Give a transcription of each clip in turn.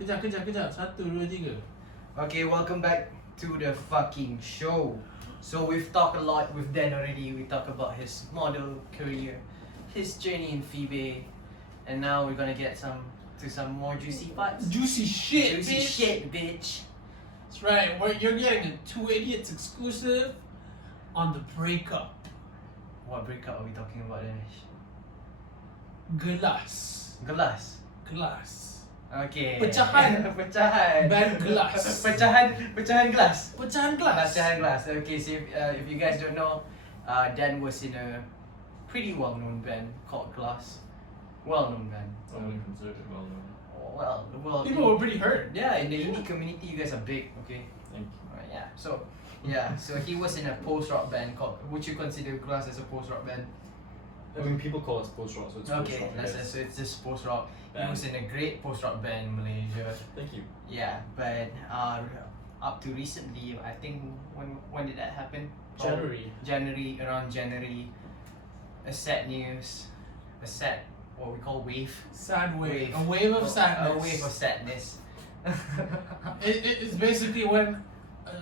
Kejap. 1, 2, 3. Okay, welcome back to the fucking show. So we've talked a lot with Dan already. We talked about his model career, his journey in Phoebe, and now we're gonna get to some more juicy parts. Juicy shit, Juicy bitch. shit, bitch. That's right. You're getting a Two Idiots exclusive on the breakup. What breakup are we talking about, Danish? Gelas. Gelas. Okay. Pecahan. Pecahan. Band gelas. Pecahan gelas. Pecahan gelas. Pecahan gelas. Okay, so if you guys don't know, Dan was in a pretty well-known band called Glass. Well-known band. I wouldn't consider it well known. Well. People were pretty hurt. Yeah, in the indie community, you guys are big. Okay. Thank you. So he was in a post-rock band called. Would you consider Glass as a post-rock band? I mean, people call us post-rock, so it's Okay, post-rock, I guess. so it's just post-rock. He Band. was in a great post-rock band in Malaysia. Thank you. Yeah, but up to recently, I think when did that happen? Around January. A sad news, what we call wave. Sad wave. A wave of sadness. A wave of sadness. It's basically when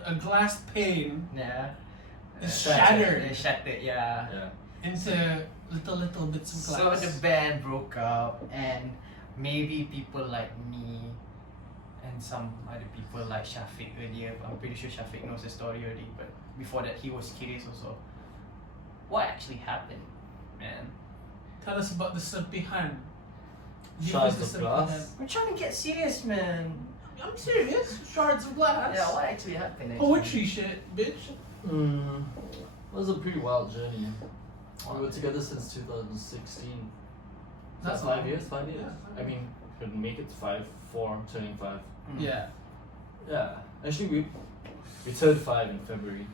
a glass pane Yeah. is shattered It's shattered, yeah. Yeah. into little bits of So glass. the band broke up, and maybe people like me and some other people like Shafiq earlier. I'm pretty sure Shafiq knows the story already, but before that he was curious also. What actually happened, man? Tell us about the serpihan. Give Shards us the of glass. serpihan. I'm trying to get serious, man. I'm serious. Shards of glass. Yeah, what actually happened? Poetry shit, bitch. It was a pretty wild journey. We were together since 2016. That's That's 5 long. years? 5 years? Yeah. I mean, could make it 5, 4, turning 5. Yeah. Yeah. Actually, we turned 5 in February.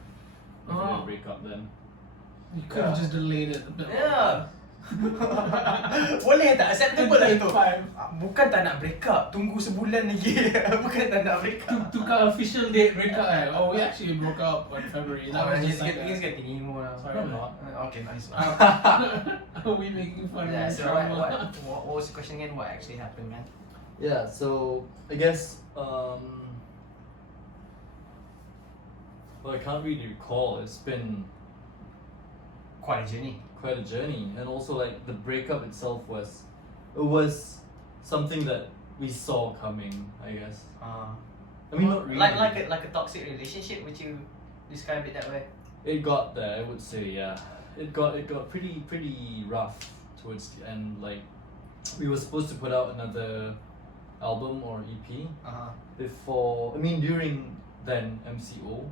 We Oh. didn't break up then. You could have just delayed it a bit. Yeah. Boleh tak? Acceptable lah itu. Five. Bukan tak nak break up, tunggu sebulan lagi. Bukan tak nak break up. Tukar official date breakup. Oh, we actually broke up in February. That was just like he's getting emo now. Sorry, No, I'm not. Okay, nice. Are we making fun Yeah, of so my what trauma? was the question again? What actually happened, man? Yeah, so I guess well, I can't really recall. It's been Quite a journey. quite a journey, and also like the breakup itself was something that we saw coming, I guess. I mean, not really. Like a toxic relationship. Would you describe it that way? It got there, I would say, yeah. It got pretty rough towards the end. Like, we were supposed to put out another album or EP before. I mean, during then MCO.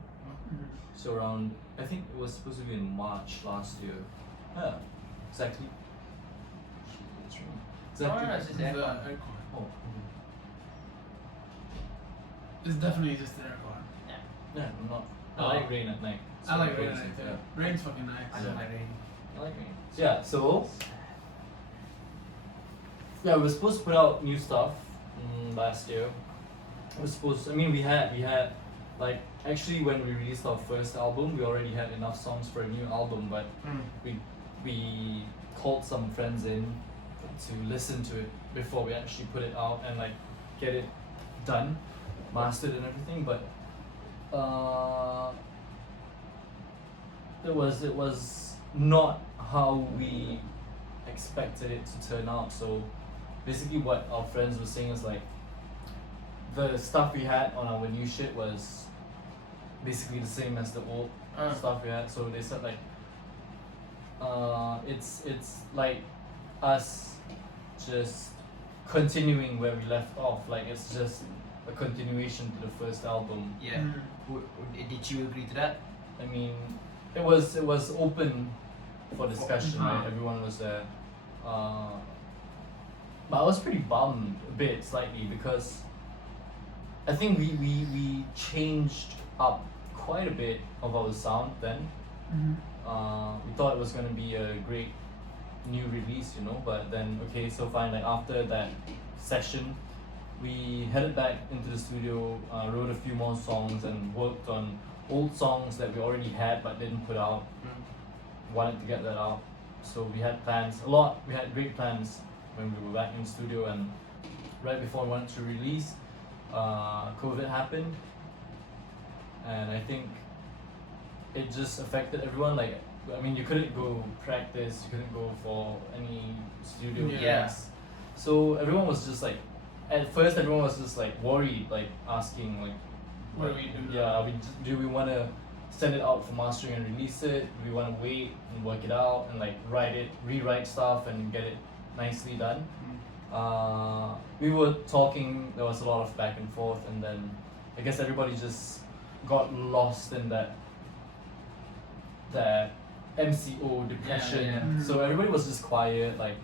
So around, I think it was supposed to be in March last year. Yeah, exactly. That's right. Exactly. No, it's just The aircon. aircon. Oh, It's definitely just the aircon. yeah, I'm not. Oh. I like rain at night. It's I like very rain cozy, too. yeah. Rain's fucking nice. I don't like rain. I like rain. Yeah, so yeah, we were supposed to put out new stuff last year. We had like, actually when we released our first album, we already had enough songs for a new album, but we called some friends in to listen to it before we actually put it out and like get it done, mastered and everything. But it was not how we expected it to turn out. So basically what our friends were saying is like, the stuff we had on our new shit was basically the same as the old stuff we had. So they said like, it's like us just continuing where we left off. Like, it's just a continuation to the first album. Yeah. Did you agree to that? I mean, it was open for discussion. Right? Everyone was there. But I was pretty bummed a bit, slightly, because I think we changed up quite a bit of our sound then. We thought it was gonna be a great new release, you know, but then okay, so fine, like after that session, we headed back into the studio, wrote a few more songs and worked on old songs that we already had but didn't put out. Wanted to get that out. So we had plans, we had great plans when we were back in the studio, and right before we wanted to release, COVID happened, and I think it just affected everyone. Like, I mean, you couldn't go practice, you couldn't go for any studio Yeah. gigs. So everyone was just like, at first everyone was just like worried, like asking like, What do we do now? yeah, do we want to send it out for mastering and release it? Do we want to wait and work it out and like rewrite stuff and get it nicely done? We were talking. There was a lot of back and forth, and then I guess everybody just got lost in that MCO depression. Yeah. Mhm. So everybody was just quiet. Like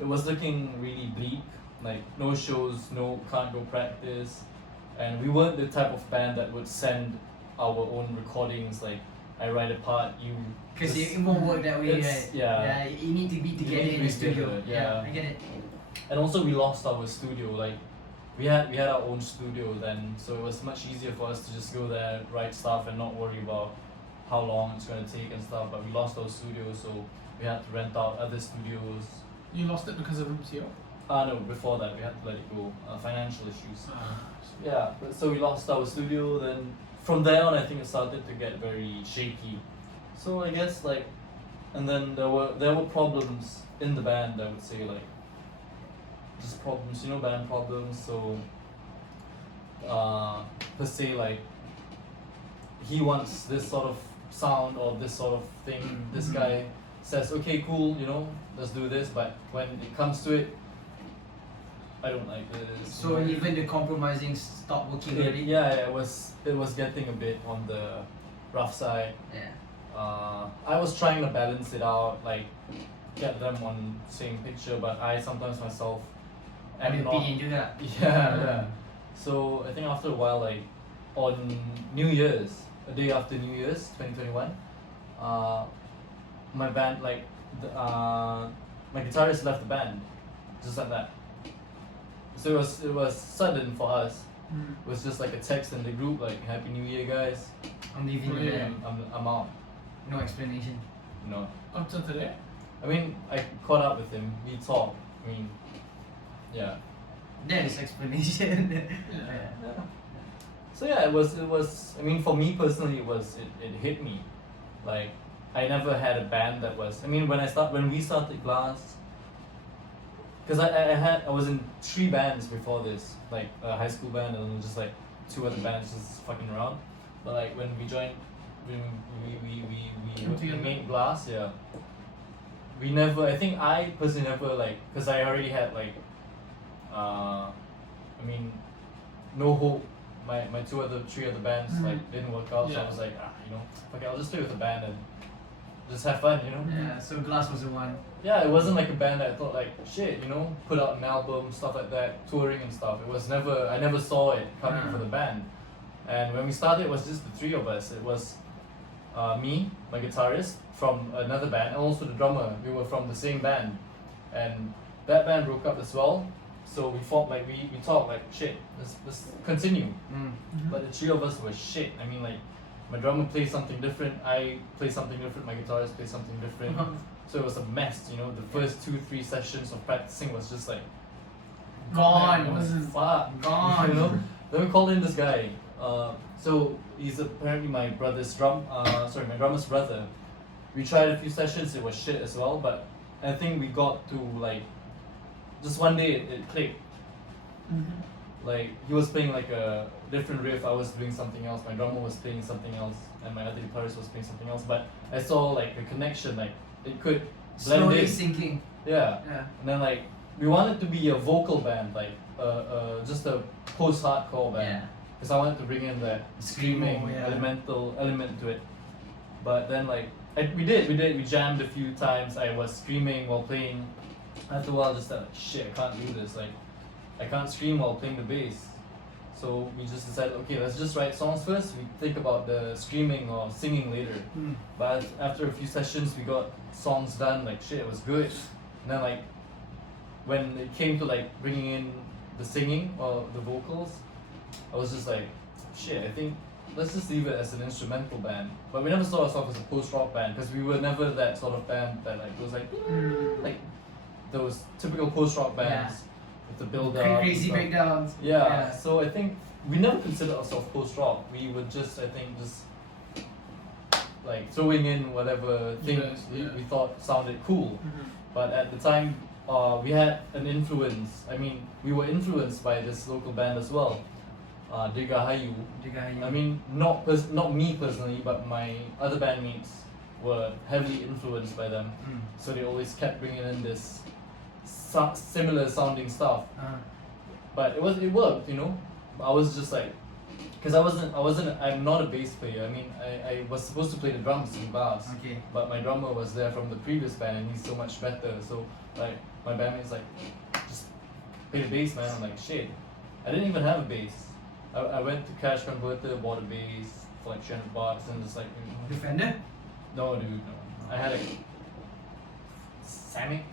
it was looking really bleak. Like no shows, can't go practice, and we weren't the type of band that would send our own recordings. Like I write a part, you. Because just- it won't work that way, it's- right? yeah. You need to be You together need to in be the studio. together, yeah. I get it. And also we lost our studio. Like we had our own studio then, so it was much easier for us to just go there, write stuff, and not worry about how long it's gonna take and stuff. But we lost our studio, so we had to rent out other studios. You lost it because of MCO? No, before that we had to let it go. Financial issues. Yeah, so we lost our studio. Then from there on, I think it started to get very shaky. So I guess like, and then there were problems in the band. I would say like, just problems, band problems. So, per se like, he wants this sort of sound or this sort of thing. This guy says, okay, cool, let's do this. But when it comes to it, I don't like this. So even the compromising stopped working already? Yeah, it was getting a bit on the rough side. Yeah. I was trying to balance it out, like get them on same picture, but I sometimes myself am Ada not. opinion juga. Yeah. So I think after a while, like on New Year's, a day after New Year's, 2021, my band my guitarist left the band, just like that. So it was sudden for us. It was just like a text in the group like Happy New Year, guys. I'm leaving the Yeah. band. I'm out. No explanation. No. Up to today? I mean, I caught up with him. We talked. I mean, yeah. That is explanation. Yeah. So yeah, it was. I mean, for me personally, it hit me. Like, I never had a band that was. I mean, when we started Glass, because I was in 3 bands before this, like a high school band and then just like 2 other bands just fucking around. But like when we joined, when Came together. made Glass, yeah. We never. I think I personally never like, because I already had like, I mean, no hope. My 3 other bands like didn't work out, so Yeah. I was like, okay, I'll just stay with the band and just have fun, Yeah, so Glass was the one. Yeah, it wasn't like a band that I thought like shit, put out an album, stuff like that, touring and stuff. It was never. I never saw it coming for the band. And when we started, it was just the 3 of us. It was me, my guitarist from another band, and also the drummer. We were from the same band, and that band broke up as well. So we thought like we talked like shit. Let's continue. But the 3 of us were shit. I mean like, my drummer plays something different. I play something different. My guitarist plays something different. So it was a mess. The first 2-3 sessions of practicing was just like Gone. it was fuck. Gone. Then we called in this guy. So he's apparently my drummer's brother. We tried a few sessions. It was shit as well. But I think we got to like, just one day it clicked. Like he was playing like a different riff, I was doing something else, my drummer was playing something else, and my other guitarist was playing something else. But I saw like a connection, like it could blend Slowly in. sinking. Yeah. Yeah. And then like we wanted to be a vocal band, like just a post-hardcore band. Yeah. Because I wanted to bring in that screaming Screamo, yeah. elemental element to it. But then like we jammed a few times. I was screaming while playing. After a while, just like shit, I can't do this. Like I can't scream while playing the bass. So we just decided, okay, let's just write songs first. We think about the screaming or singing later. But after a few sessions, we got songs done. Like shit, it was good. And then like when it came to like bringing in the singing or the vocals, I was just like, shit, I think let's just leave it as an instrumental band. But we never saw ourselves as a post-rock band because we were never that sort of band that like was like those typical post-rock bands with the build-up. Crazy and stuff. breakdowns. Yeah. So I think we never considered ourselves post rock. We would just, I think, just like throwing in whatever things Yes, yeah. we thought sounded cool. Mhm. But at the time, we had an influence. I mean, we were influenced by this local band as well, Digahayu. I mean, not me personally, but my other bandmates were heavily influenced by them. So they always kept bringing in this similar sounding stuff. But it worked, you know. I was just like, because I'm not a bass player. I mean, I was supposed to play the drums in class, Okay. but my drummer was there from the previous band and he's so much better. So like my bandmate's like, just play the bass, man. I'm like, shit. I didn't even have a bass. I went to Cash Converter, bought a bass for like $300 and just like, Defender? no dude, no. I had a Samick.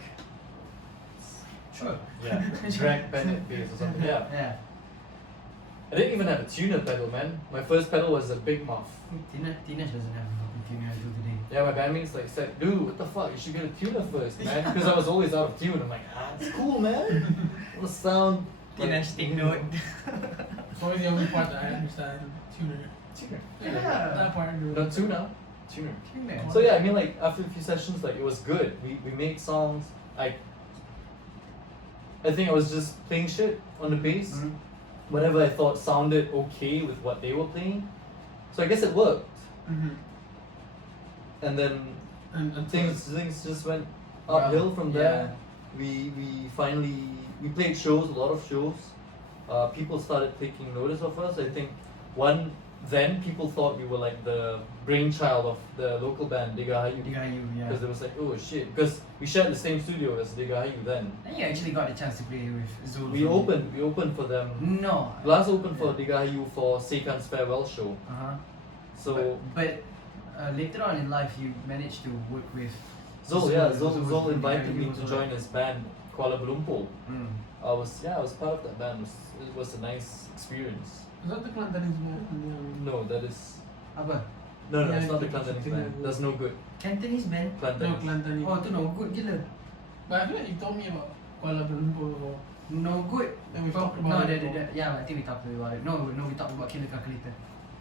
Sure. Yeah, drag Bennett bass or something. Yeah. Yeah. I didn't even have a tuner pedal, man. My first pedal was a Big Muff. Teenage doesn't have a tuner until today. Yeah, my bandmates like said, dude, what the fuck? You should get a tuner first, man. Because I was always out of tune. I'm like, it's cool, man. It'll sound. Teenage take note. It's always the only part that I understand. Tuner. Tuner. Yeah. That part I do. No, tuner. Tuner. Tuner. So yeah, I mean, like after a few sessions, like it was good. We made songs. I think I was just playing shit on the bass. Mhm. Whatever I thought sounded okay with what they were playing. So I guess it worked. Mm-hmm. And then And things just went uphill from there. We finally played shows, a lot of shows. People started taking notice of us. I think then people thought we were like the brainchild of the local band Digahayu. Digahayu, yeah. Because it was like, oh shit, because we shared the same studio as Digahayu then. And you actually got a chance to play with Zul. We opened for them. No. Last opened for Digahayu for Seikan's farewell show. Uh-huh. So But later on in life, you managed to work with Zol invited me Digahayu to also. join his band Kuala Lumpur. Mm. I was part of that band. It was a nice experience. Is that the Kelantanese band? No, that is Apa? no, Yeah, it's not the it's Kelantanese something band. like That's no good. Cantonese band? No, Kelantanese. Kelantanese. Oh, tu no good gila. But I feel like you told me about Kuala Lumpur before. No good. And we talked No, about it. before. yeah, I think we talked about it. No, we talked about Killer Calculator.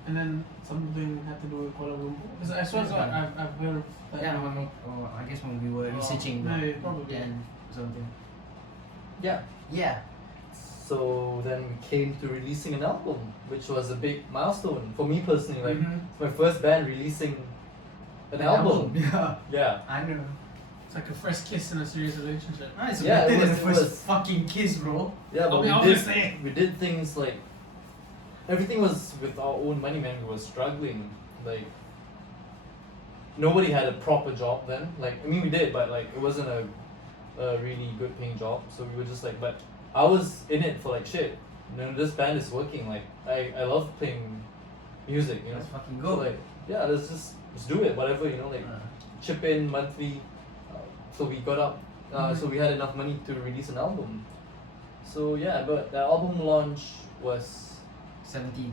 And then something had to do with Kuala Lumpur. Because I swear to God, I've heard of that. Yeah, I guess when we were researching maybe, probably. then something. Yeah. Yeah. So then we came to releasing an album, which was a big milestone for me personally. Like Mhm. it's my first band releasing an album. Yeah. Yeah. I know. It's like a first kiss in a serious relationship. It's Yeah, better it than was- the it first was. fucking kiss, bro. Yeah, but Obviously. we did things like everything was with our own money, man. We were struggling. Like nobody had a proper job then. Like I mean, we did, but like it wasn't a really good paying job. So we were just like, but I was in it for like shit. You know, this band is working. Like I love playing music. You know, Let's fucking so go. like yeah, let's do it. Whatever, you know, like chip in monthly. So we got up. So we had enough money to release an album. So yeah, but the album launch was 17,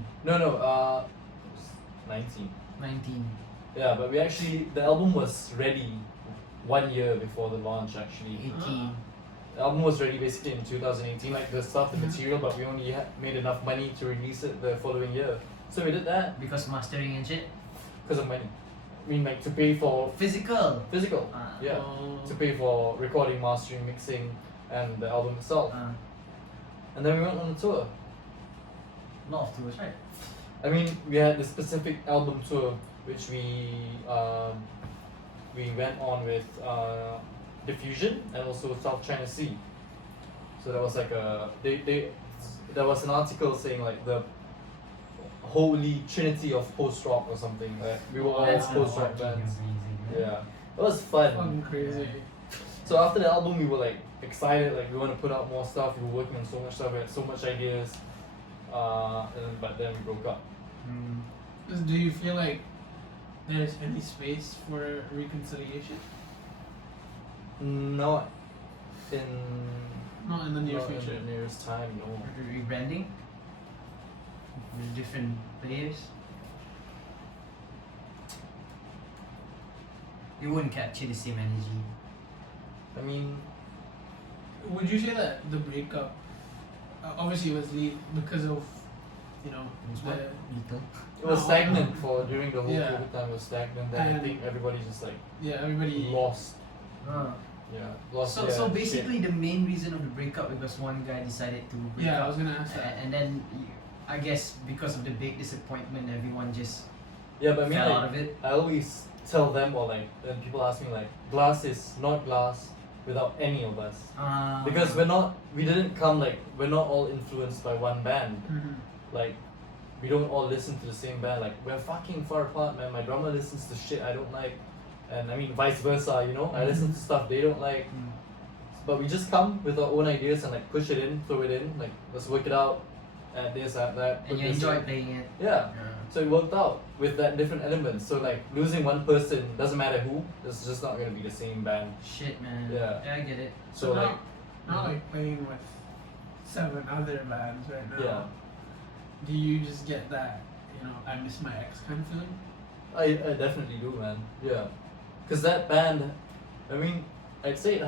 19. 19. Yeah, but we actually the album was ready 1 year before the launch actually. 18. The album was ready basically in 2018, like the stuff, the material, but we only made enough money to release it the following year. So we did that Because mastering and shit. because of money. I mean, like to pay for Physical. physical, Ah. yeah, Oh. to pay for recording, mastering, mixing, and the album itself. And then we went on a tour. Lot of tours, right? I mean, we had the specific album tour which we went on with Diffusion and also South China Sea. So that was like there was an article saying like the holy trinity of post rock or something. Like we were all That's post rock fucking bands. amazing. Yeah, it was fun. Fucking crazy. So after the album, we were like excited, like we want to put out more stuff. We were working on so much stuff. We had so much ideas, but then we broke up. Do you feel like there's any space for reconciliation? Not in Not in the near not future. In the nearest time, no. Rebranding with different players. You wouldn't capture the same energy. I mean, Would you say that the breakup obviously was because of you know, It's the, what? Little. It was No, stagnant for during the whole Yeah. COVID time. It was stagnant. Then I And- think everybody just like yeah, everybody. lost. Ah. Yeah, lost. So their so shit. basically the main reason of the breakup because one guy decided to break Yeah, I up. was gonna ask that. And then I guess because of the big disappointment, everyone just Yeah, but I mean, fell like, out of it. I always tell them, or like when people ask me, like, glass is not glass without any of us. Because we didn't come like, we're not all influenced by one band. Mhm. Like, we don't all listen to the same band. Like, we're fucking far apart, man. My drummer listens to shit I don't like, and I mean vice versa. You know, I listen to stuff they don't like. Mm. But we just come with our own ideas and like push it in, throw it in. Like, let's work it out. Add this, add that. And put you this enjoy in. playing it. Yeah. Yeah. So it worked out with that different elements. So like losing one person doesn't matter who. It's just not gonna be the same band. Shit, man. Yeah. I get it. So now, like now like playing with 7 other bands right now. yeah, Do you just get that, you know, I miss my ex kind of feeling? I definitely do, man. Yeah, because that band, I mean, I'd say it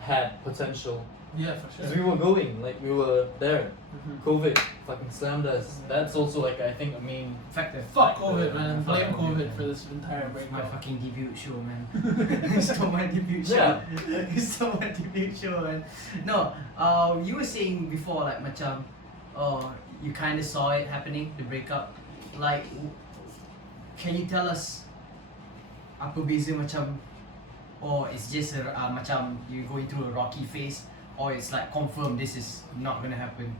had potential. Yeah, for Because sure. we were going, like we were there. Mhm. COVID fucking slammed us. That's also like I think a main. Factor. Fuck COVID, man. Fuck Blame COVID, COVID man. for this entire My breakup. fucking debut show, man. You stole my debut show. Yeah. You stole my debut show, man. No, you were saying before, like, macam, you kind of saw it happening, the breakup. Like, can you tell us apa beza macam, or it's just macam you're going through a rocky phase, or it's like confirmed this is not gonna happen?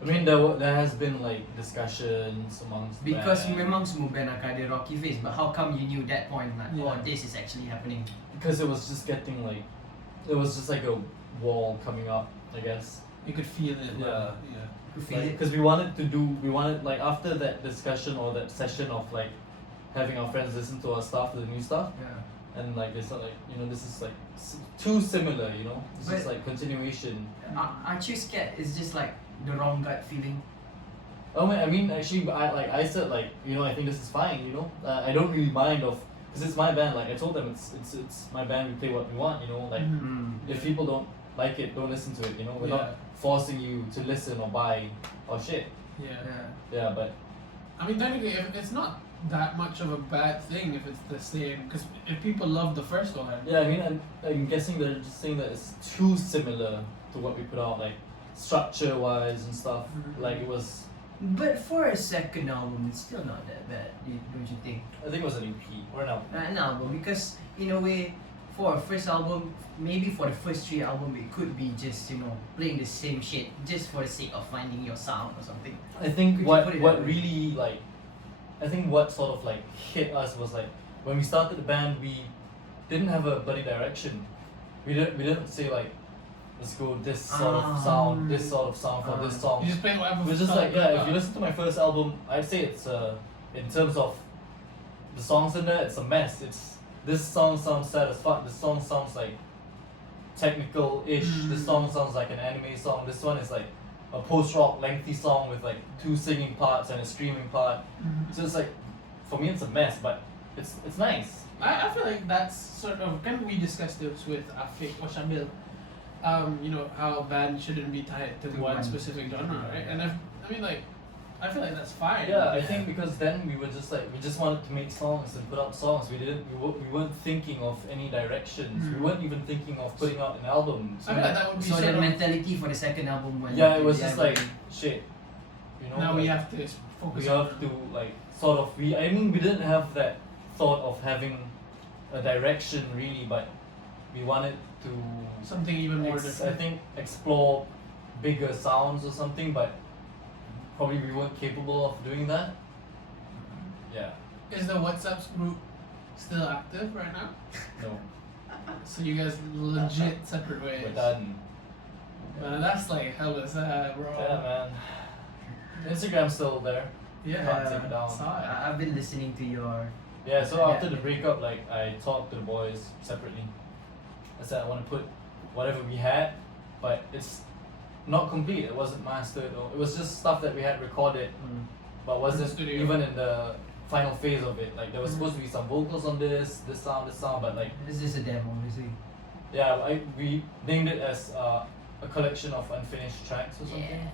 I mean, there has been like discussions amongst. Because band. memang semua band akan ada rocky phase, but how come you knew that point, like, Yeah. oh, this is actually happening? Because it was just getting like, it was just like a wall coming up, I guess. You could feel it. Yeah. Yeah. You feel it? Because we wanted like after that discussion or that session of like having our friends listen to our stuff, the new stuff, Yeah. and like they thought like, you know, this is like too similar, you know, this is But- like continuation. Aren't you scared? It's just like the wrong gut feeling. Oh man, I mean actually I said like, you know, I think this is fine, you know, I don't really mind of, because it's my band, like I told them it's my band, we play what we want, you know, like Mhm. if people don't like it, don't listen to it, you know, we're Yeah. not forcing you to listen or buy or shit. Yeah. Yeah, but I mean, technically, if it's not that much of a bad thing if it's the same, because if people love the first one, yeah, I mean, I'm guessing they're just saying that it's too similar to what we put out, like structure-wise and stuff. Mhm. Like it was, But for a second album, it's still not that bad, don't you think? I think it was an EP or an album. An album, because in a way, for a first album, maybe for the first 3 albums, it could be just, you know, playing the same shit just for the sake of finding your sound or something. I think Could you put it what that way? really like, I think what sort of like hit us was like when we started the band, we didn't have a bloody direction. We didn't say like, let's go this sort of sound, this sort of sound for this song. you just play whatever. It was just felt like, yeah, if good. you listen to my first album, I'd say it's in terms of the songs in there, it's a mess. It's this song sounds sad as fuck. This song sounds like technical-ish. This song sounds like an anime song. This one is like a post-rock lengthy song with like 2 singing parts and a screaming part. Mhm. So it's like, for me it's a mess, but it's nice. I feel like that's sort of, can we discuss this with Afik or Shabil? You know, how band shouldn't be tied to To one one. specific genre, right? And I mean, like, I feel like that's fine. Yeah, I think because then we were just like, we just wanted to make songs and put out songs. We weren't thinking of any directions. We Mhm. weren't even thinking of putting out an album. I feel like that would be So sort that of, mentality for the second album when Yeah, it was they just have like shit. You know, now like, we have to focus we on have to like sort of I mean we didn't have that thought of having a direction really, but we wanted to something even more I different. think explore bigger sounds or something, but probably we weren't capable of doing that. Yeah, Is the WhatsApp group still active right now? no, So you guys legit separate ways. we're done. That's like hella sad, bro. Yeah, man. Instagram's still there. Yeah. Can't take it down. Saw it. I've been listening to your Yeah, so Yeah. after the breakup, like I talked to the boys separately. I said I want to put whatever we had, but it's not complete. It wasn't mastered, or it was just stuff that we had recorded, but wasn't studio. even in the final phase of it. Like there was Mhm. supposed to be some vocals on this sound, but like This is a demo, basically. yeah, we named it as a collection of unfinished tracks or something. Yeah.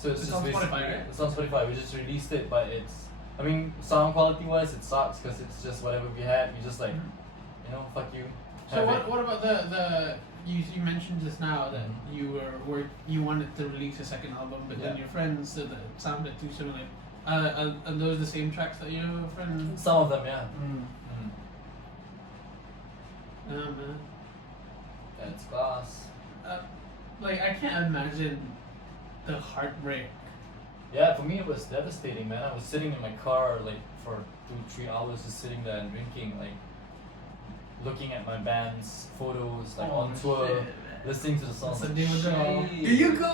So it's It's just on Spotify, basically right? it's on Spotify. We just released it, but it's. I mean, sound quality wise, it sucks because it's just whatever we had. We just like, you know, fuck you. So have what it. what about the you mentioned just now that Mhm. you wanted to release a second album, but then Yeah. your friends said that it sounded too similar. Are those the same tracks that your friend? Some of them, yeah. Mm. Mm. Man. That's class. Like I can't imagine the heartbreak. Yeah, for me it was devastating, man. I was sitting in my car like for 2-3 hours, just sitting there and drinking, like looking at my band's photos, like on tour, shit. listening to the songs. That's Like, a new girl. shit. Do you go?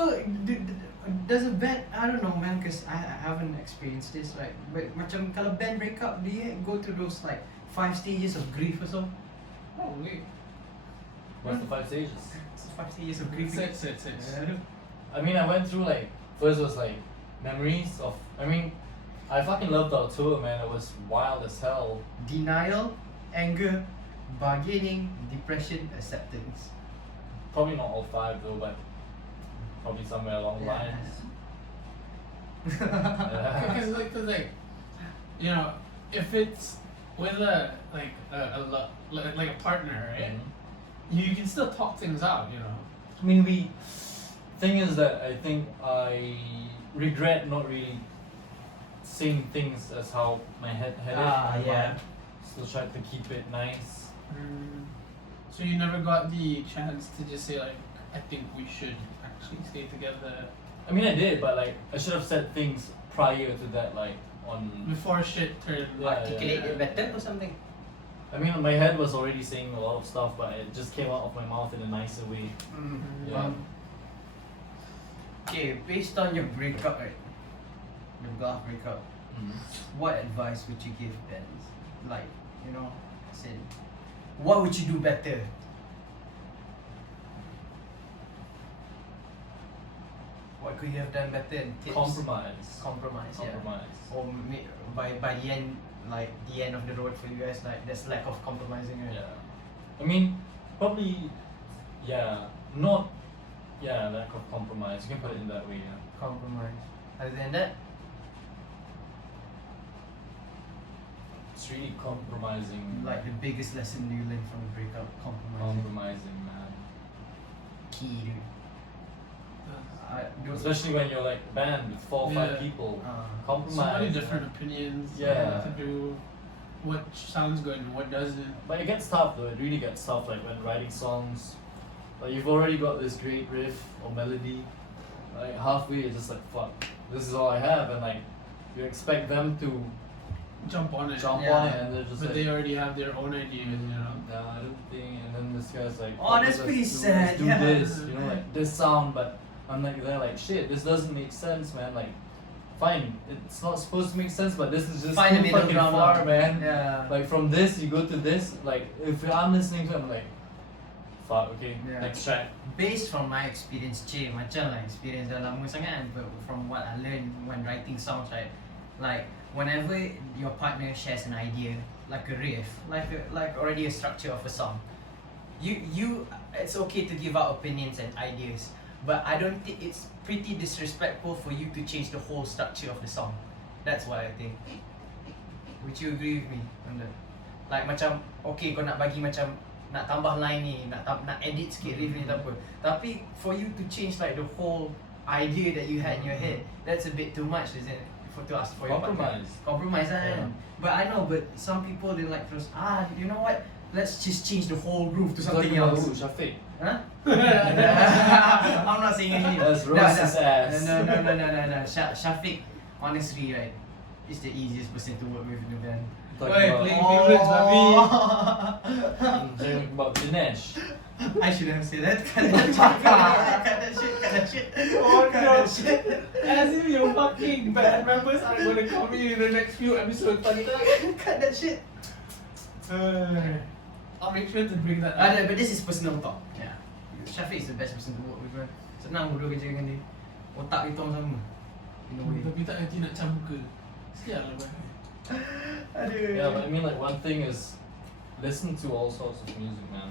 Does a band? I don't know, man, because I haven't experienced this. Like, but macam kalau band break up, do you go through those like 5 stages of grief or so? Oh wait. What's the 5 stages? It's 5 stages of grief. Six. Yeah. I mean, I went through like first was like memories of. I mean, I fucking loved our tour, man. It was wild as hell. Denial, anger, bargaining, depression, acceptance. Probably not all 5 though, but probably somewhere along the lines. Yeah. Cause like, you know, if it's with a like a partner, right? Mhm. You can still talk things out, you know. I mean, thing is that I think I regret not really seeing things as how my head had it. yeah. Still tried to keep it nice. So you never got the chance to just say like, I think we should actually stay together I mean, I did, but like I should have said things prior to that, like on. before shit turned. Yeah, Articulate it better or something. I mean, my head was already saying a lot of stuff, but it just came out of my mouth in a nicer way. Yeah. Okay, based on your breakup, right? Your golf breakup. What advice would you give bands? Like, you know, said, what would you do better? What could you have done better? Tips? Compromise. Compromise, yeah. Compromise. Or by the end, like the end of the road for you guys, like there's lack of compromising, right? Yeah. I mean, probably, yeah, not, yeah, lack of compromise. You can put it in that way, yeah. Compromise. Other than that, It's really compromising. like the biggest lesson you learned from the breakup, compromising. Compromising, man. Key, dude. Especially when you're like a band with 4 or 5 Yeah. people. So Compromise. many different opinions. Yeah. What to do, what sounds good and what doesn't. But it gets tough though, it really gets tough, like when writing songs. Like you've already got this great riff or melody, like halfway it's just like fuck, this is all I have, and like you expect them to Jump on it. jump Yeah. on it and they're just But like they already have their own ideas, you know. nah, I don't think, and then this guy's like, Oh, that's let's pretty do- sad, let's do yeah. this, you know, like this sound, but I'm like they're like shit, this doesn't make sense, man, like fine, it's not supposed to make sense, but this is just Find a too middle fucking ground, far, man. Yeah. Like from this you go to this, like if I'm listening to it I'm like fuck, okay, Yeah. next track. Based from my experience, macam lah experience dah lama sangat kan, but from what I learned when writing songs, right, like whenever your partner shares an idea, like a riff, like already a structure of a song, you it's okay to give out opinions and ideas, but I don't think it's pretty disrespectful for you to change the whole structure of the song. That's what I think. Would you agree with me on that? Like macam okay kau nak bagi macam nak tambah line ni, nak edit sikit riff ni tak apa. Tapi for you to change like the whole idea that you had in your head, that's a bit too much, isn't it? To ask for your partner. Compromise. Compromise kan. Yeah. But I know, but some people they like terus you know what? Let's just change the whole groove to something Talking about else. who? Shafiq. Huh? I'm not saying anything. Let's roast his ass. No. Shafiq, honestly, right, is the easiest person to work with in the band. Talking Wait, about, please. Favorites, baby. talking about Dinesh. I shouldn't have said that. Cut that shit. Oh, Cut no. that shit. As if your fucking band members are gonna come in the next few episodes. Cut that shit. I'll make sure to bring that up. But this is personal talk. Yeah. Shafiq is the best person to work with, man. Senang bodoh kerja dengan dia. Otak kita orang sama. In a way. Tapi tak kerti nak campur. Sial lah bang. Aduh. Yeah, but I mean like one thing is listen to all sorts of music, man.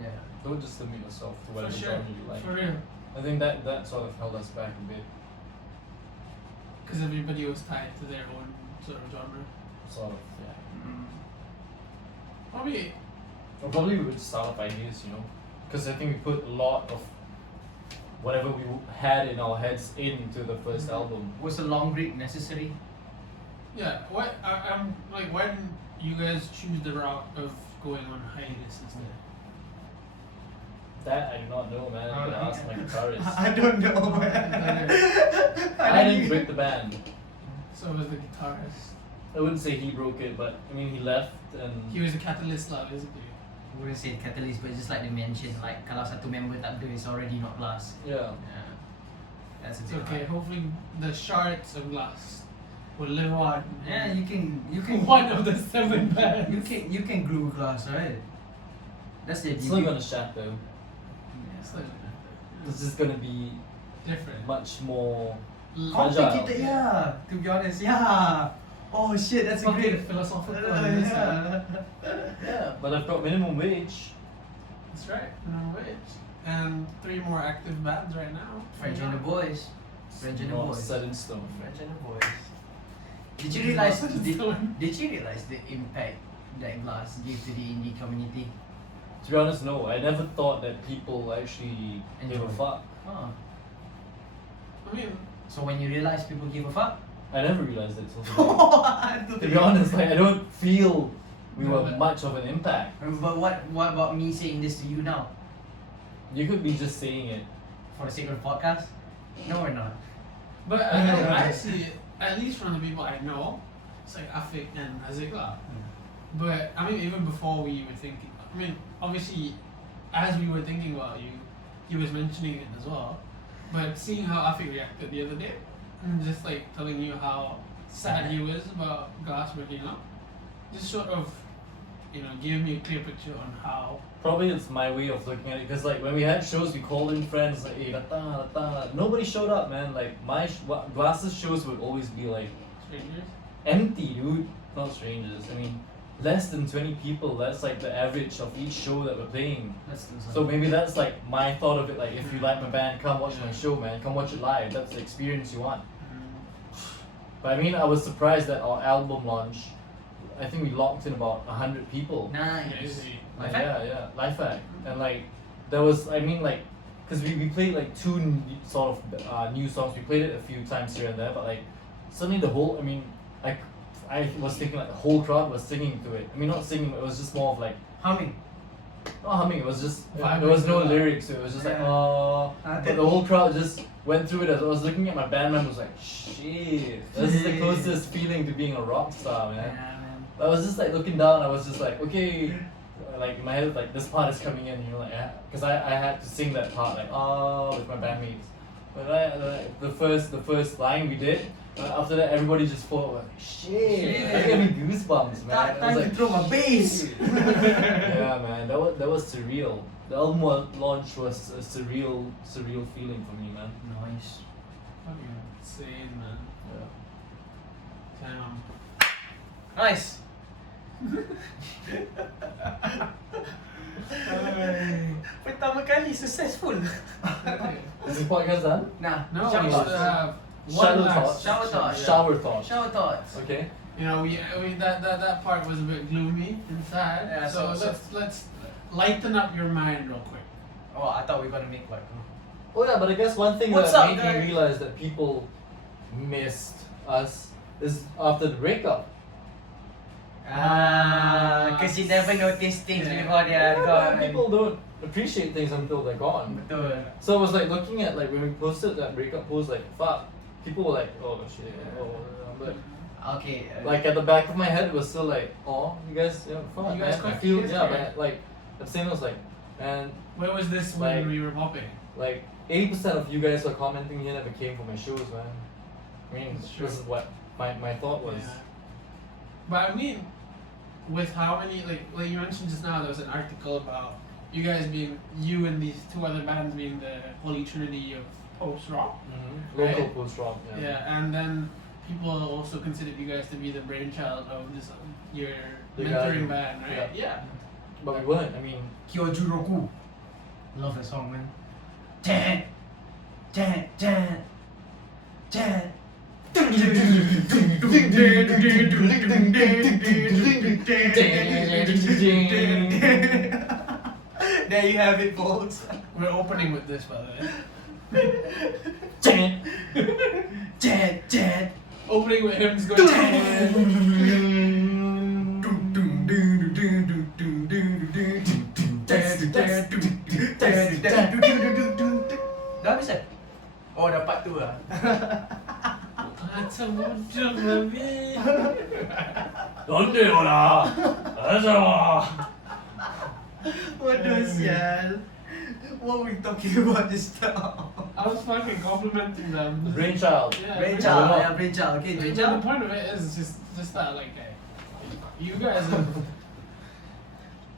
Yeah. Don't just limit yourself to For whatever sure. genre you like. For real. I think that sort of held us back a bit. because everybody was tied to their own sort of genre. Sort of, yeah. Probably, Or probably we would start off ideas, because I think we put a lot of whatever we had in our heads into the first album. Was a long break necessary? yeah. What I'm like, why didn't you guys choose the route of going on hiatus instead? That I do not know, man. I'm gonna ask my guitarist. I don't know, man. I didn't break the band. So was the guitarist. I wouldn't say he broke it, but I mean he left and He was a catalyst lah, basically. I wouldn't say catalyst, but just like they mentioned, like kalau satu member tak ada, it's already not Glass. yeah. Yeah. That's a It's bit okay. hard. Hopefully, the shards of glass will live on. Yeah, you can One of the 7 bands. you can glue glass, right? That's the It's not gonna shatter. It's like This is gonna be different. much more Complicated, yeah. To be honest, yeah. Oh shit, that's a Fucking great philosophical. yeah. Yeah, but I've got minimum wage. That's right. Minimum wage. And 3 more active bands right now. French and the Boys. French and the Not Boys. set in stone. French and the Boys. Did you realize? Not set in stone. Did you realize the impact that Glass gave to the indie community? To be honest, no. I never thought that people actually gave a Enjoy. fuck. Oh. I mean, So when you realize people give a fuck? I never realized it. To be honest, like I don't feel we were much of an impact. But what about me saying this to you now? You could be just saying it. For the sake of the podcast? No, we're not. but I see it, at least from the people I know, it's like Afik and Azigla. But I mean, even before we were thinking, I mean, obviously, as we were thinking about you, he was mentioning it as well. But seeing how Afik reacted the other day, and just like telling you how sad he was about Glass breaking up, just sort of, gave me a clear picture on how. Probably it's my way of looking at it because like when we had shows, we called in friends like, hey, nobody showed up, man. Like Glass's shows would always be like Strangers. empty, dude. Not strangers. I mean, less than 20 people. That's like the average of each show that we're playing. That's So maybe that's like my thought of it. Like if you like my band, come watch my show, man. Come watch it live. That's the experience you want. But I mean, I was surprised that our album launch, I think we locked in about 100 people. nice. Life Yeah, Life Hack. And like, there was, I mean like, because we played like 2 sort of new songs. We played it a few times here and there, but like, suddenly the whole, I mean, like, I was thinking like the whole crowd was singing to it. I mean, not singing, it was just more of like, Humming. not humming, it was just, Vibing there was no to that. lyrics, so it was just like, Yeah. oh. But the whole crowd just went through it. As I was looking at my band members, like, shit, this is the Shit. closest feeling to being a rock star, Yeah, man. man. I was just like looking down, I was just like, okay, like in my head, like this part is coming in, like, because I had to sing that part, like, oh, with my bandmates. But the first line we did, after that everybody just fought, like, shit, that gave me goosebumps, man. Time to throw my bass. Yeah, man, that was surreal. The album launch was a surreal feeling for me, man. Nice. Fucking insane, man. Yeah. Damn. Nice. Pertama kali successful. Is the podcast done? Nah, No, shower we thoughts. still have Shower one last. thoughts. Shower thoughts. Shower thoughts. Shower thoughts. Okay. We that part was a bit gloomy and sad. Yeah, so so- let's lighten up your mind real quick. Oh, I thought we were gonna make like. Oh yeah, but I guess one thing What's that up, made guys? me realize that people missed us is after the breakup. Cause you never notice things Yeah. before they are Yeah, gone. people don't appreciate things until they're gone. Betul. So I was like looking at like when we posted that breakup post, like fuck, people were like, oh shit, oh, but Okay. like at the back of my head it was still like, oh, you guys, fuck, You guys man. I quite feel, cute, yeah, right? but like at the same time I was like, man, Where was this Like- when we were popping? like 80% of you guys are commenting here never came for my shows, man. I mean, That's true. this is what my thought was. Yeah. But I mean, with how many like you mentioned just now, there was an article about you guys being you and these 2 other bands being the holy trinity of post rock. Mm-hmm. Local Right. post rock, yeah. Yeah, and then people also considered you guys to be the brainchild of this your The mentoring guy. band, right? Yeah. But we weren't. I mean, Kyojuroku. Love that song, man. Tan, tan, tan, tan. There you have it, folks. We're opening with this, by the way. Jet. Opening with him just going. Dah habis kan? Oh, dah part 2 lah. Macam bodoh babi. Donde hola. Waduh, sial. What we talking about this now? I was fucking complimenting them. Brainchild. Yeah, Brainchild. Okay, The brainchild. point of it is just that, like, hey, you guys are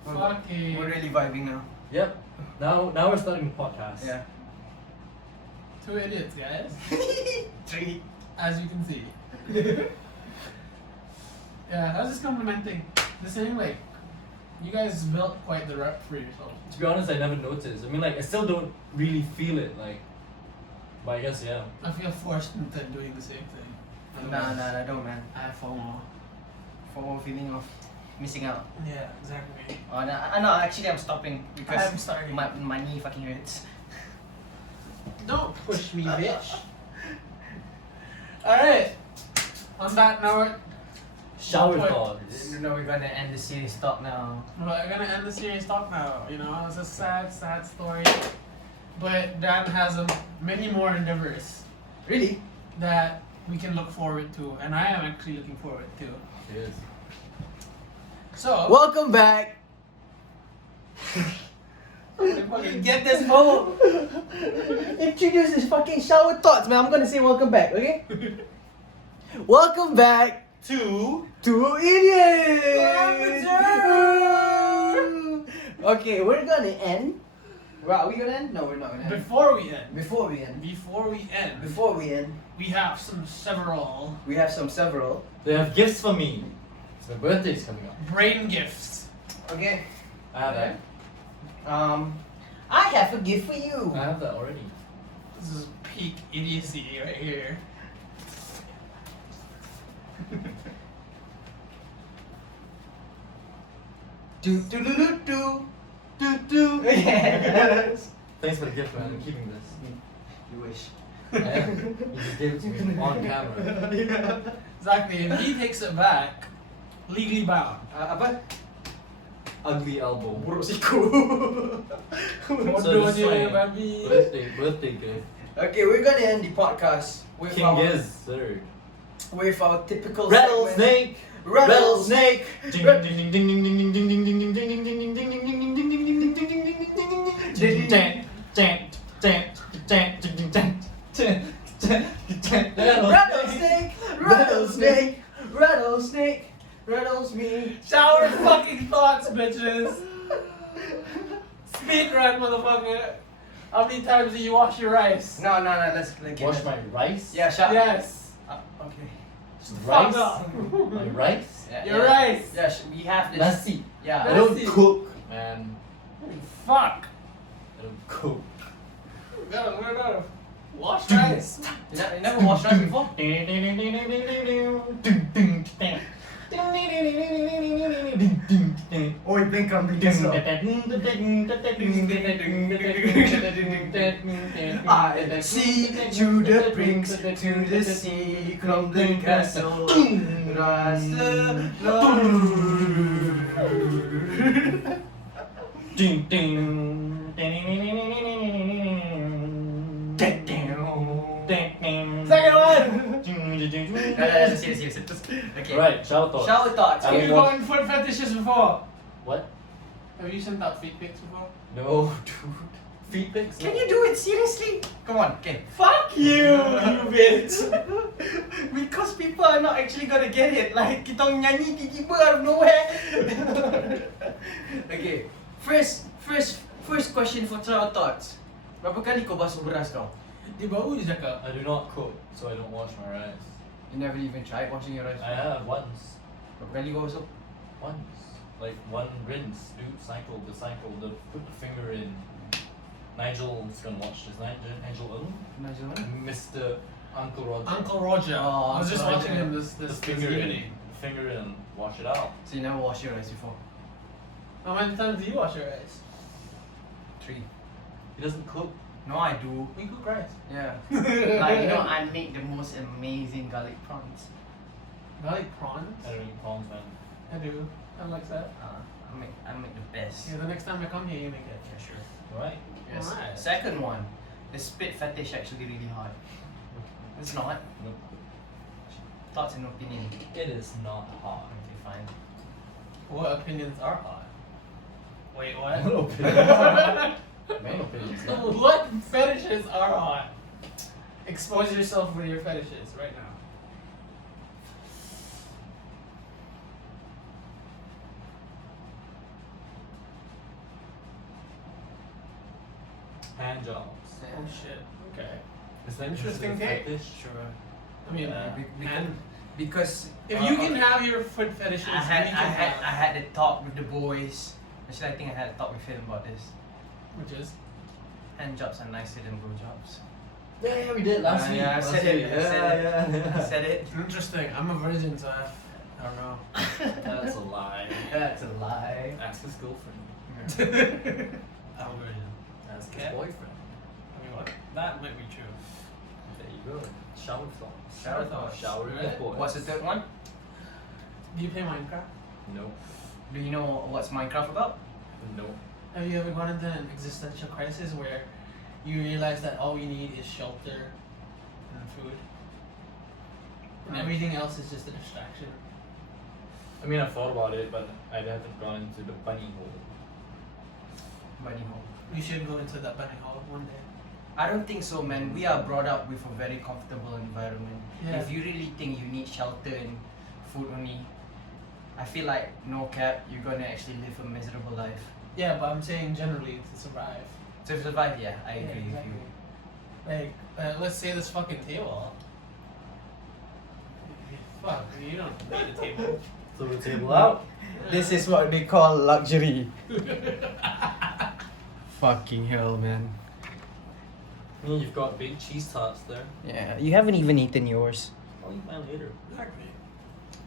fucking. We're really vibing now. Yep. Now we're starting the podcast. Yeah. 2 idiots, guys. 3. As you can see. Yeah, I was just complimenting. The same, like, you guys built quite the rep for yourself. To be honest, I never noticed. I mean, like, I still don't really feel it, like. But I guess, yeah. I feel forced into doing the same thing. Nah, don't, man. I have FOMO. For feeling of missing out. Yeah, exactly. Oh, no, actually I'm stopping because I'm starting. my knee fucking hurts. Don't push me, bitch. Alright. On that note, Shower What? thoughts. No, we're gonna end the series talk now. we're gonna end the serious talk now. You know, it's a sad story. But Dan has many more endeavors Really? that we can look forward to, and I am actually looking forward to. Yes. So, Welcome back. fucking Get this phone. Introduce this fucking shower thoughts, man. I'm gonna say welcome back, okay? Welcome back to Idiots. Okay, we're gonna end. Well, are we gonna end? No, we're not gonna end. Before we end, Before we end, we have several we have several. They have gifts for me. So my birthday's coming up. brain gifts. Okay. I have that. I have a gift for you. I have that already. This is peak idiocy right here. Yes. Thanks for the gift, man. I'm keeping this. You wish. I am. You just gave it to me on camera. Exactly. If he takes it back, legally bound. Apa? Ugly elbow. Buruk siku. Bodoh just je, like babi. birthday gift. Okay, we're gonna end the podcast with King our is third. typical Rattlesnake. Rattlesnake. Ding ding ding ding ding ding ding ding ding ding ding ding ding ding ding ding ding ding ding Rattlesnake, rattles me. Shower fucking thoughts, bitches. Speed run, motherfucker. How many times do you wash your rice? No, let's Wash my rice. Yeah, shut. Yes. Okay. Fuck Rice. up. My rice. Your rice. Yeah, we have this. Nasi. Yeah. I don't Nasi. cook, man. Fuck. I don't cook. Gotta wash rice. You never watched rice before? Oi, bengkang bengkang. I see to the brinks, to the sea, crumbling castle. Ding ding. Second one. Serious. Okay. Right, shower thoughts. Shower thoughts. Have Okay. you gotten foot fetishes before? What? Have you sent out feet pics before? No, dude. Feet pics? Can you do it seriously? Come on, okay. Fuck you, you bitch. Because people are not actually gonna get it. Like kita nyanyi tiba-tiba out of nowhere. Okay. First question for shower thoughts. Berapa kali kau basuh beras kau? Dia baru je cakap. I do not cook, so I don't wash my rice. You never even tried washing your rice? I have once. Berapa kali kau basuh? Once. Like one rinse, dude. Cycle. Put the finger in. Nigel's gonna watch this. Nigel Nigel mana? Mr. Uncle Roger. Uncle Roger. Oh, I was just Uncle watching Roger. him this finger evening. finger in and wash it out. So you never washed your rice before? How many times do you wash your rice? 3. He doesn't cook. No, I do. We cook rice. Yeah. Like, you know, I make the most amazing garlic prawns. Garlic prawns? I don't eat prawns, man. I do. I like that. I make the best. Yeah, the next time I come here, you make it. Yeah, sure. Right? Yes. Alright. Second one, the spit fetish actually really hard. It's not. Nope. Thoughts and opinion. It is not hard. Okay, fine. What opinions are hot? Wait, what? No opinions. Main opinions. No. What fetishes are hot? Expose yourself with your fetishes right now. Hand jobs. Oh shit. Okay. Is that Interesting considered take. fetish? Sure. I mean, and Because if you can have your foot fetishes, I we can have. had a talk with the boys. Actually, I think I had a talk with him about this. Which is? Hand jobs are nicer than blow jobs. Yeah, we did last week. Yeah, I Last said it. week. I said it. Yeah. I said it. Interesting. I'm a virgin, so I don't know. That's a lie. That's a lie. Ask his girlfriend. I'm a virgin. Ask his Okay. boyfriend. I mean, what? That might be true. There you go. Shower thoughts. Shower thoughts. Shower Right. with boys. What's the third one? Do you play Minecraft? No. Do you know what's Minecraft about? No. Have you ever gone into an existential crisis where you realize that all you need is shelter and food? And everything else is just a distraction? I mean, I've thought about it, but I haven't gone into the bunny hole. Bunny hole. We should go into that bunny hole one day. I don't think so, man. We are brought up with a very comfortable environment. Yeah. If you really think you need shelter and food only, I feel like no cap, you're gonna actually live a miserable life. Yeah, but I'm saying generally to survive. To survive, yeah, I Yeah, agree exactly. with you. Like, let's say this fucking table. Fuck, you don't need a table. Throw the table out. This is what they call luxury. Fucking hell, man. I mean, you've got big cheese tarts there. Yeah, you haven't even eaten yours. I'll eat mine later. Exactly.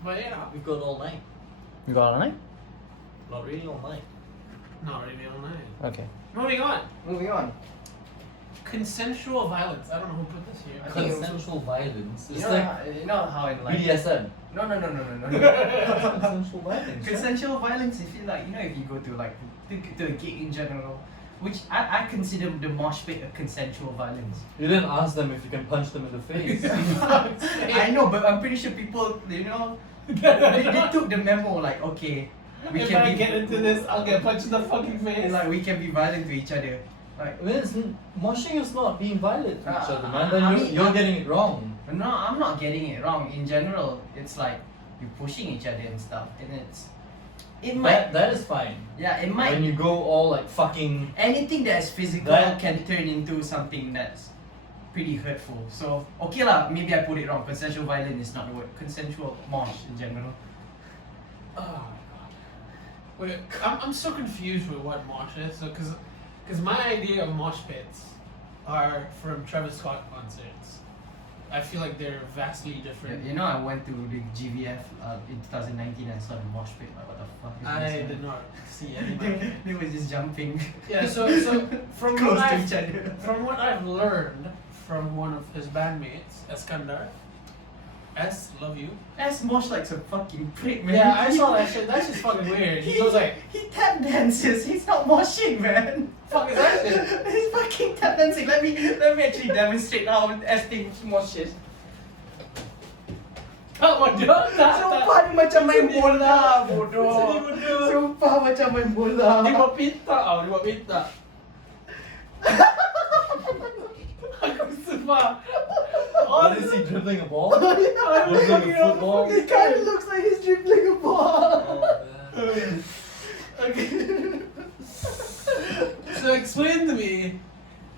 But yeah, We've got all night. You got a night? Not really all night. not really all night. Okay. Moving on. Moving on. Consensual violence. I don't know who put this here. I think it was- Consensual violence. You It's know, like you know how in like BDSM. no. Consensual violence. Consensual violence, if you like, you know, if you go to like to a gig in general, which I consider the mosh pit a consensual violence. You didn't ask them if you can punch them in the face. I know, but I'm pretty sure people, you know, they took the memo like, okay, we if can I be get into this, I'll get punched in the fucking face. like we can be violent to each other. Like, Moshing is not being violent to each other, man. I Then mean, you're getting it wrong. no, I'm not getting it wrong. In general, it's like you're pushing each other and stuff, and it might, That is fine. yeah, it might. When you go all like fucking. Anything that is physical That- can turn into something that's pretty hurtful. So okay lah, maybe I put it wrong. Consensual violence is not the word. Consensual mosh in general. Oh my god. Wait, I'm so confused with what mosh is. So, cause my idea of mosh pits are from Travis Scott concerts. I feel like they're vastly different. You know, I went to the GVF in 2019 and saw the mosh pit. Like, what the fuck is I this? did not see any. They were just jumping. Yeah, so from Close what to I've, each other. from what I've learned from one of his bandmates, Eskandar. S, love you. That's mosh like some fucking prick, man. Yeah, I saw that shit. That's just fucking weird. He goes like, he tap dances. He's not moshing, man. fuck is that shit? He's fucking tap dancing. Let me actually demonstrate how S thinks moshes. Tak bodoh tak. Sumpah dia macam main bola, bodoh. Sedih bodoh. Sumpah macam main bola. Dia buat pinta tau, dia buat pinta. Aku sumpah. What is he dribbling a ball? I'm Dribbling a football? It kind of looks like he's dribbling a ball. Oh, man. Okay. So explain to me,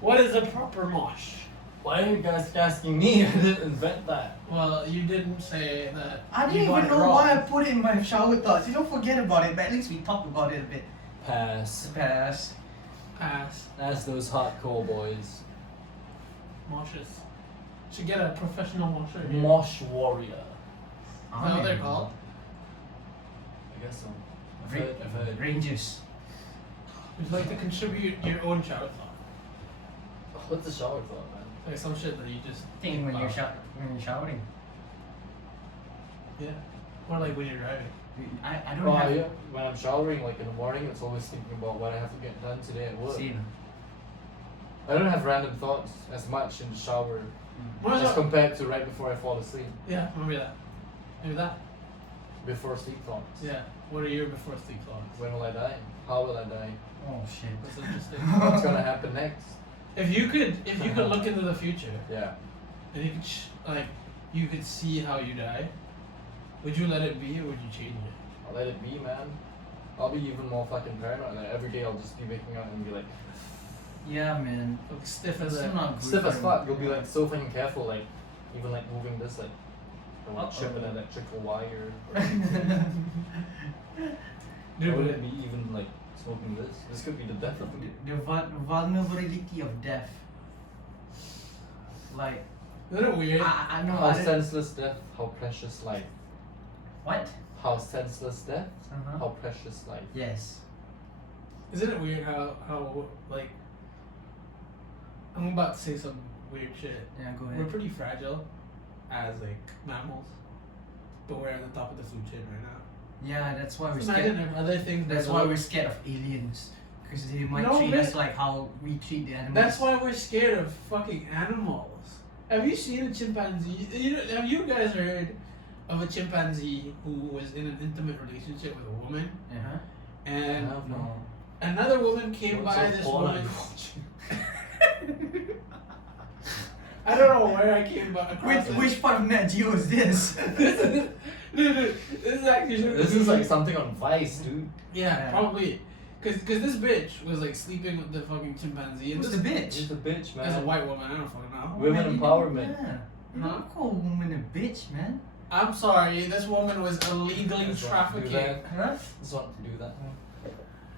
what is a proper mosh? Why are you guys asking me? I didn't invent that. Well, you didn't say that. I you didn't got even it know wrong. why I put it in my shower thoughts. You don't forget about it, but at least we talked about it a bit. Pass. Pass. That's those hardcore boys. Moshes. Should get a professional mosher. here. Mosh warrior. Is that what they're called? I guess so. I've heard. Rangers. Would you like to contribute your own shower thought? What's the shower thought, man? Like some shit that you just Think when you're about. when you're showering. Yeah. Or like when you're driving. I don't Oh have. yeah. When I'm showering, like in the morning, it's always thinking about what I have to get done today at work. Same. I don't have random thoughts as much in the shower What was as that? compared to right before I fall asleep. Yeah, maybe that. Maybe that. Before sleep thoughts. Yeah. What are your before sleep thoughts? When will I die? How will I die? Oh shit. That's interesting. What's gonna happen next? If you could look into the future Yeah. and you could you could see how you die, would you let it be or would you change it? I'll let it be, man. I'll be even more fucking paranoid. Like every day, I'll just be waking up and be like Yeah, man. Like stiff That's as a not good stiff as for fuck. me. You'll be like so fucking careful, like even like moving this, like don't want to chip an Uh-oh. electrical wire. Dude, Or would would it be even like smoking this? This could be the death of me. The vulnerability of death. Like Isn't it weird? I know. How I don't- senseless death, how precious life. What? How senseless death, Uh-huh. how precious life. Yes. Isn't it weird how like I'm about to say some weird shit. Yeah, go We're ahead. pretty fragile as like mammals, but we're at the top of the food chain right now. Yeah, that's why we're So scared. imagine if other things. That's that why look- we're scared of aliens. Because they might No, treat man. us like how we treat the animals. That's why we're scared of fucking animals. Have you seen a chimpanzee? Have you guys heard of a chimpanzee who was in an intimate relationship with a woman, Uh-huh. and No. another woman came What by sort of this porn are woman. you watching? I don't know where I came across it. Which part of Nat Geo is this? Dude, this is actually. This is like something on Vice, dude. Yeah, Yeah. probably. Cause this bitch was like sleeping with the fucking chimpanzee. And Who's this the bitch? She's a bitch, man. As a white woman, I don't fucking know. Women Man, you empowerment. don't- Yeah. You Huh? don't call a woman a bitch, man. I'm sorry, this woman was illegally Just want to do trafficking. that. Huh? Just want to do that.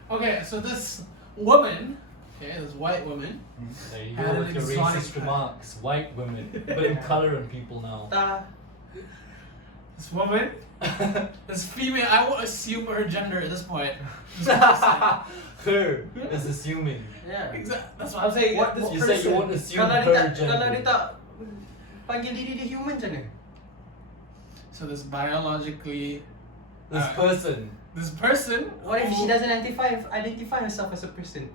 Okay, so this woman, this white woman, There you Had go an with your exotic racist pet. remarks. White women. Putting color on people now. this woman, this female, I won't assume her gender at this point. This person. Her is assuming. Yeah. That's what I'm saying. What- this You person. said you won't assume Kalau her dia tak, gender. kalau dia tak panggil diri dia human macam mana? So this biologically, This person. this person. What if she who- doesn't identify herself as a person?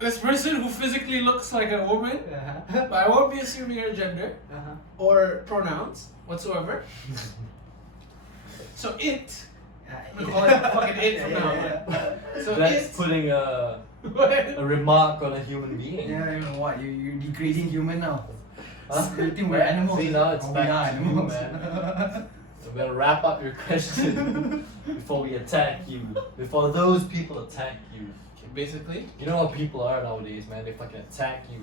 This person who physically looks like a woman, Uh-huh. but I won't be assuming her gender Uh-huh. or pronouns whatsoever. So it, we call it fucking it from now on. So That's it, putting a remark on a human being. Yeah, you know what? You're degrading human now. Huh? You think we're animals? See, now it's Oh, back we are to you, animals. man. We're gonna wrap up your question before we attack you. Before those people attack you. basically You know how people are nowadays, man. They fucking attack you.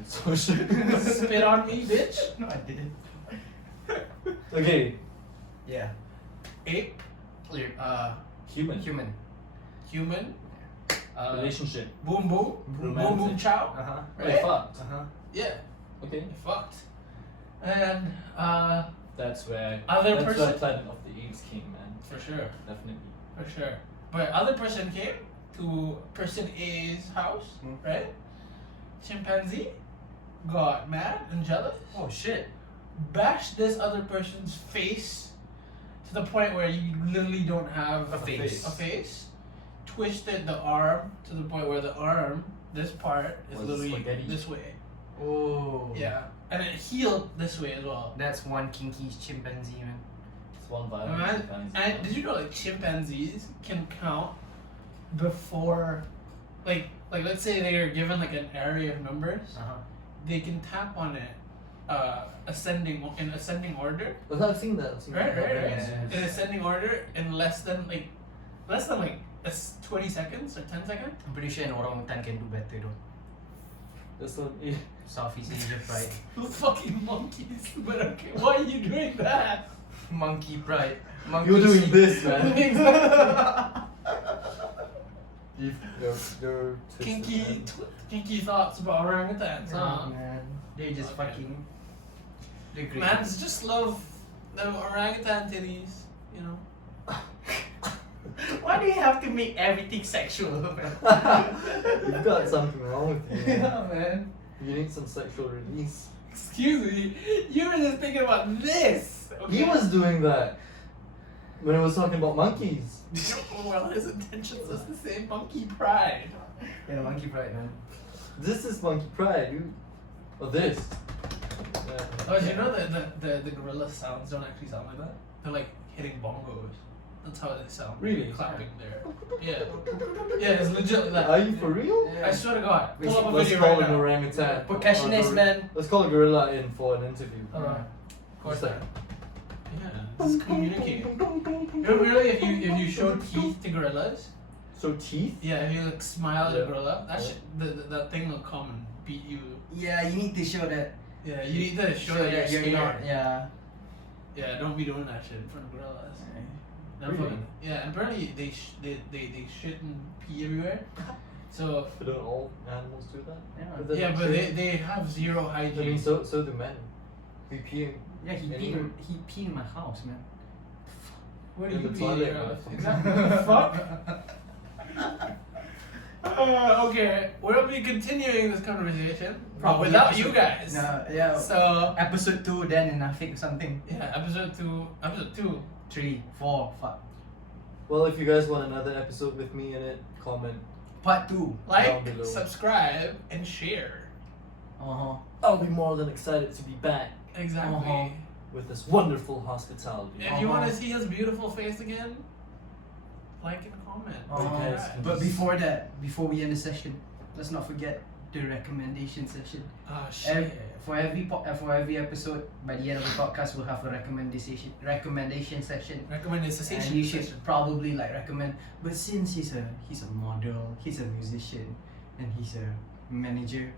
It's so shit. spit on me, bitch. No, I didn't. Okay, Yeah. Ape, human. Human. human, Relationship. boom boom, boom boom Romantic. chow. Uh-huh. Right. Right? Fucked. Uh-huh. Yeah, Okay. you fucked. And That's where Other that's person- where Planet of the Apes came, man. for sure, Definitely. for sure. But other person came to person A's house, Hmm. right? Chimpanzee got mad and jealous, Oh shit. bashed this other person's face to the point where you literally don't have A face. a face. Twisted the arm to the point where the arm, this part, is Was literally spaghetti. this way. Oh. Yeah, and it healed this way as well. That's one kinky chimpanzee, man. It's one violent And, chimpanzee, and man. did you know like chimpanzees can count before, like let's say they are given like an array of numbers, Uh-huh. they can tap on it, ascending order, I've seen that. I've seen right, that. right, right, Yes. in ascending order in less than 20 seconds or 10 seconds. I'm pretty sure an orangutan can do better though. That's not. Southeast Asia pride. Fucking monkeys, but okay, why are you doing that? Monkey pride. Monkey You're doing seed. this, man. Exactly. You're twisted, man. Kinky thoughts about orangutans, Oh, huh? man. They're just Okay. fucking They're great. Mans just love the orangutan titties, you know. Why do you have to make everything sexual, man? You've got something wrong with you. Man. Yeah, man. You need some sexual release. Excuse me, you were just thinking about this. He was doing that when I was talking about monkeys. Well, his intentions was the same. Monkey pride. Yeah, monkey pride, man. This is monkey pride, dude. Or this. Yeah. Oh, do you know that the gorilla sounds don't actually sound like that? They're like hitting bongos. That's how they sound. Really? Clapping there. Yeah. Yeah, it's legit like Are you for real? I swear to God. Pull up a Let's video call right an now. orangutan. Percussionist, man. Let's call a gorilla in for an interview. Of course, Just like- yeah, just communicate. You know, really, if you show teeth to gorillas, So teeth? yeah, if you like smile at a Yeah. gorilla, that Yeah. that thing will come and beat you. Yeah, you need to show that. Yeah, you need to show that you're scared. not. Yeah. Yeah, don't be doing that shit in front of gorillas. Never Really? fucking- Yeah, apparently they shit and pee everywhere. So Don't all animals do that? Yeah. But then yeah, but shit- they have zero I hygiene. mean, so do men. We peeing. Yeah, he Anywhere. peed in my house, man. Where do in you the pee? toilet, Yeah, man. exactly. What the fuck? Okay, we'll be continuing this conversation, but Probably without episode- you guys. No, yeah. So Episode 2, then and I think something. yeah, episode two. 3, 4, fuck. Well, if you guys want another episode with me in it, comment. Part 2. Like, Down below. subscribe, and share. Uh-huh. I'll be more than excited to be back Exactly. Uh-huh. with this wonderful hospitality. If you want to see his beautiful face again, like and comment. guys Subscribe. But before that, before we end the session, let's not forget the recommendation session. Oh shit. For every episode, by the end of the podcast, we'll have a recommendation section. Recommend this And session. you should probably like recommend. But since he's a model, he's a musician, and he's a manager,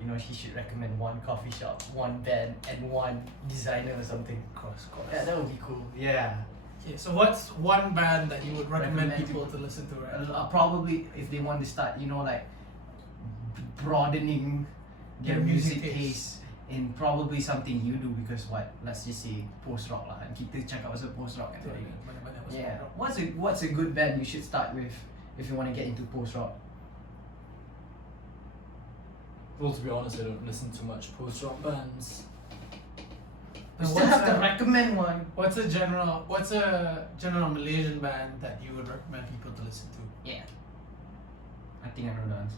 you know, he should recommend one coffee shop, one band, and one designer or something. Of course. Yeah, that would be cool. Yeah. Okay, so what's one band that you would recommend Recommend people to- to listen to right now? Probably if they want to start, you know, like broadening their Their music music taste. taste in probably something you do, because what, let's just say post rock lah, and kita cakap pasal post rock kan tadi. Yeah. What's a good band you should start with if you want to get into post rock? Well, to be honest, I don't listen to much post-rock bands. You still have to recommend one. What's a general Malaysian band that you would recommend people to listen to? Yeah. I think I know the answer.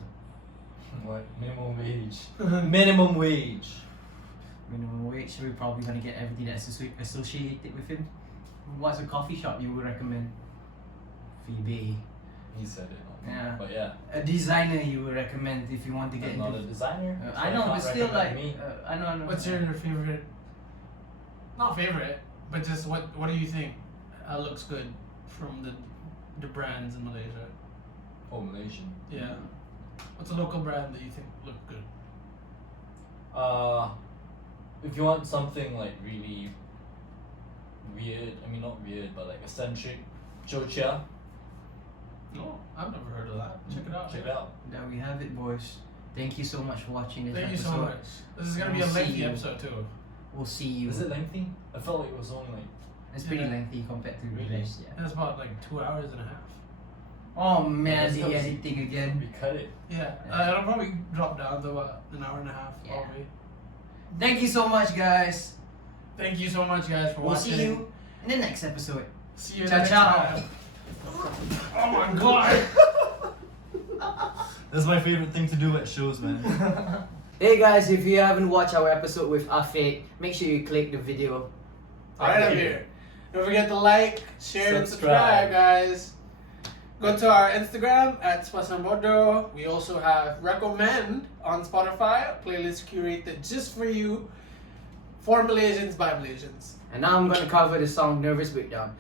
What? Minimum wage. Minimum wage. Minimum wage, we're probably gonna get everything that's associated with him. What's a coffee shop you would recommend? Phoebe. He said it. Yeah. But yeah, A designer you would recommend if you want to get I'm not a into. designer. so I know, can't but still like, recommend me. I know. What's your favorite? Not favorite, but just what do you think looks good from the brands in Malaysia? Oh, Malaysian. Yeah. What's a local brand that you think look good? If you want something like really weird, I mean not weird, but like eccentric, Jocha. No, I've never heard of that. Check it out. Check it out. There we have it, boys. Thank you so much for watching this Thank you episode. so much. This is gonna be a We'll see lengthy you. episode too. We'll see you. Is it lengthy? I felt like it was only like. It's pretty Yeah. lengthy compared to the Really? rest. Yeah. That's about like 2 hours and a half. Oh man, Let's the go. editing again. We cut it. Yeah, Yeah. it'll probably drop down to about an hour and a half. Yeah. Probably. Thank you so much, guys. Thank you so much, guys, for We'll watching. see you in the next episode. See you Ciao, next ciao. time. Oh my god. That's my favorite thing to do at shows, man. Hey guys, if you haven't watched our episode with Afik, make sure you click the video. Right up here. Don't forget to like, share, and Subscribe. subscribe, guys. Go to our Instagram at Spasambodo. We also have Recommend on Spotify, a playlist curated just for you, for Malaysians by Malaysians. And now I'm gonna cover the song Nervous Breakdown.